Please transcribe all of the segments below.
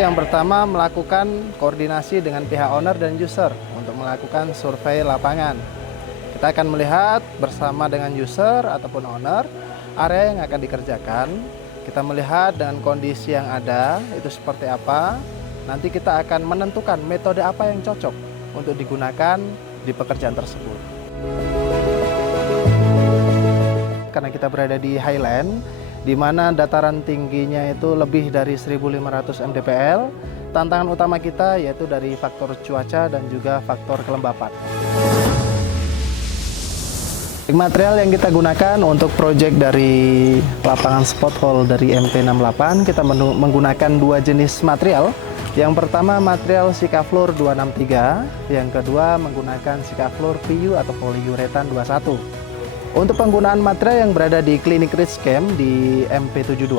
yang pertama melakukan koordinasi dengan pihak owner dan user untuk melakukan survei lapangan. Kita akan melihat bersama dengan user ataupun owner area yang akan dikerjakan. Kita melihat dengan kondisi yang ada itu seperti apa. Nanti kita akan menentukan metode apa yang cocok untuk digunakan di pekerjaan tersebut. Karena kita berada di highland, di mana dataran tingginya itu lebih dari 1.500 mdpl, tantangan utama kita yaitu dari faktor cuaca dan juga faktor kelembapan. Material yang kita gunakan untuk proyek dari lapangan spot hole dari MP68, kita menggunakan dua jenis material. Yang pertama material Sikaflor 263, yang kedua menggunakan Sikaflor PU atau polyuretan 21. Untuk penggunaan material yang berada di Klinik Ridge Camp di MP72,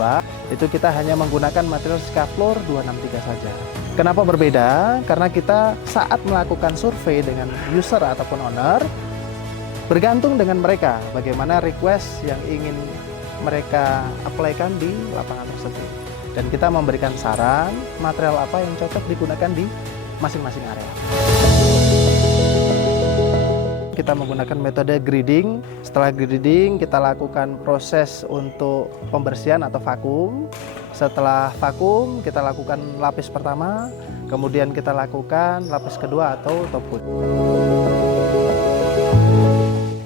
itu kita hanya menggunakan material Sikaflor 263 saja. Kenapa berbeda? Karena kita saat melakukan survei dengan user ataupun owner, bergantung dengan mereka bagaimana request yang ingin mereka apply-kan di lapangan tersebut. Dan kita memberikan saran material apa yang cocok digunakan di masing-masing area. Kita menggunakan metode grading. Setelah grading, kita lakukan proses untuk pembersihan atau vakum. Setelah vakum, kita lakukan lapis pertama, kemudian kita lakukan lapis kedua atau top coat.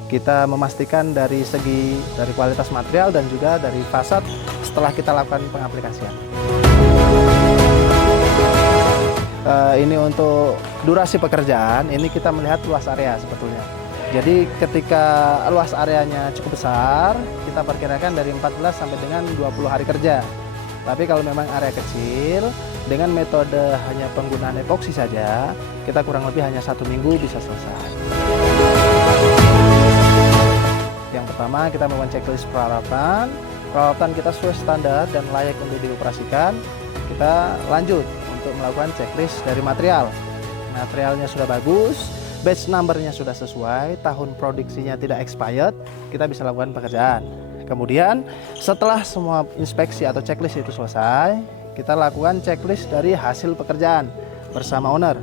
Kita memastikan dari kualitas material dan juga dari fasad setelah kita lakukan pengaplikasian. Ini untuk durasi pekerjaan, ini kita melihat luas area sebetulnya. Jadi ketika luas areanya cukup besar, kita perkirakan dari 14 sampai dengan 20 hari kerja. Tapi kalau memang area kecil, dengan metode hanya penggunaan epoksi saja, kita kurang lebih hanya 1 minggu bisa selesai. Yang pertama kita melakukan checklist peralatan. Peralatan kita sesuai standar dan layak untuk dioperasikan. Kita lanjut untuk melakukan checklist dari material. Materialnya sudah bagus, batch numbernya sudah sesuai, tahun produksinya tidak expired, kita bisa lakukan pekerjaan. Kemudian setelah semua inspeksi atau checklist itu selesai, kita lakukan checklist dari hasil pekerjaan bersama owner.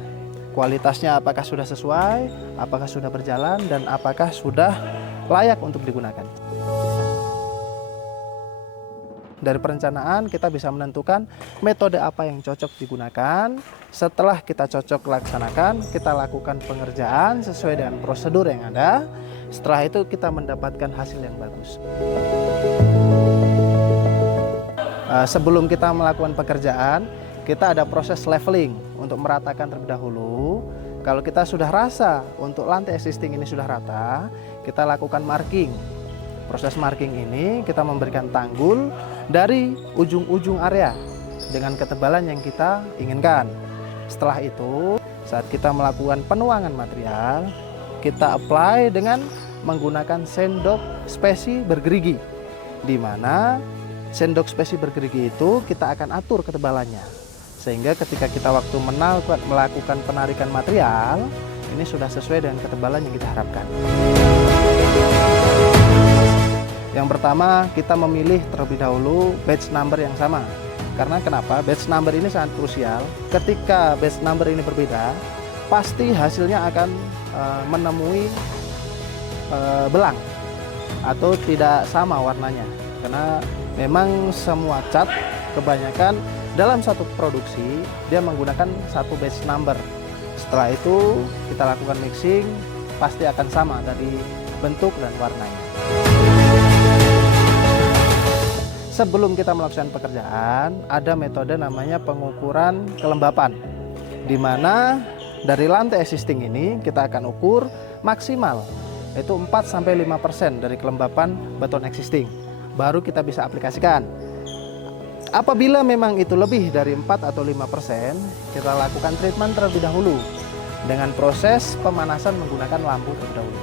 Kualitasnya apakah sudah sesuai, apakah sudah berjalan, dan apakah sudah layak untuk digunakan. Dari perencanaan kita bisa menentukan metode apa yang cocok digunakan. Setelah kita cocok laksanakan, kita lakukan pengerjaan sesuai dengan prosedur yang ada. Setelah itu kita mendapatkan hasil yang bagus. Sebelum kita melakukan pekerjaan, kita ada proses leveling untuk meratakan terlebih dahulu. Kalau kita sudah rasa untuk lantai existing ini sudah rata, kita lakukan marking. Proses marking ini kita memberikan tanggul dari ujung-ujung area dengan ketebalan yang kita inginkan. Setelah itu, saat kita melakukan penuangan material, kita apply dengan menggunakan sendok spesi bergerigi, di mana sendok spesi bergerigi itu kita akan atur ketebalannya, sehingga ketika kita waktu melakukan penarikan material, ini sudah sesuai dengan ketebalan yang kita harapkan. Yang pertama, kita memilih terlebih dahulu batch number yang sama. Karena kenapa? Batch number ini sangat krusial. Ketika batch number ini berbeda, pasti hasilnya akan menemui belang atau tidak sama warnanya. Karena memang semua cat kebanyakan dalam satu produksi dia menggunakan satu batch number. Setelah itu kita lakukan mixing, pasti akan sama dari bentuk dan warnanya. Sebelum kita melakukan pekerjaan, ada metode namanya pengukuran kelembapan, di mana dari lantai existing ini kita akan ukur maksimal itu 4-5% dari kelembapan beton existing, baru kita bisa aplikasikan. Apabila memang itu lebih dari 4 atau 5%, kita lakukan treatment terlebih dahulu dengan proses pemanasan menggunakan lampu terlebih dahulu.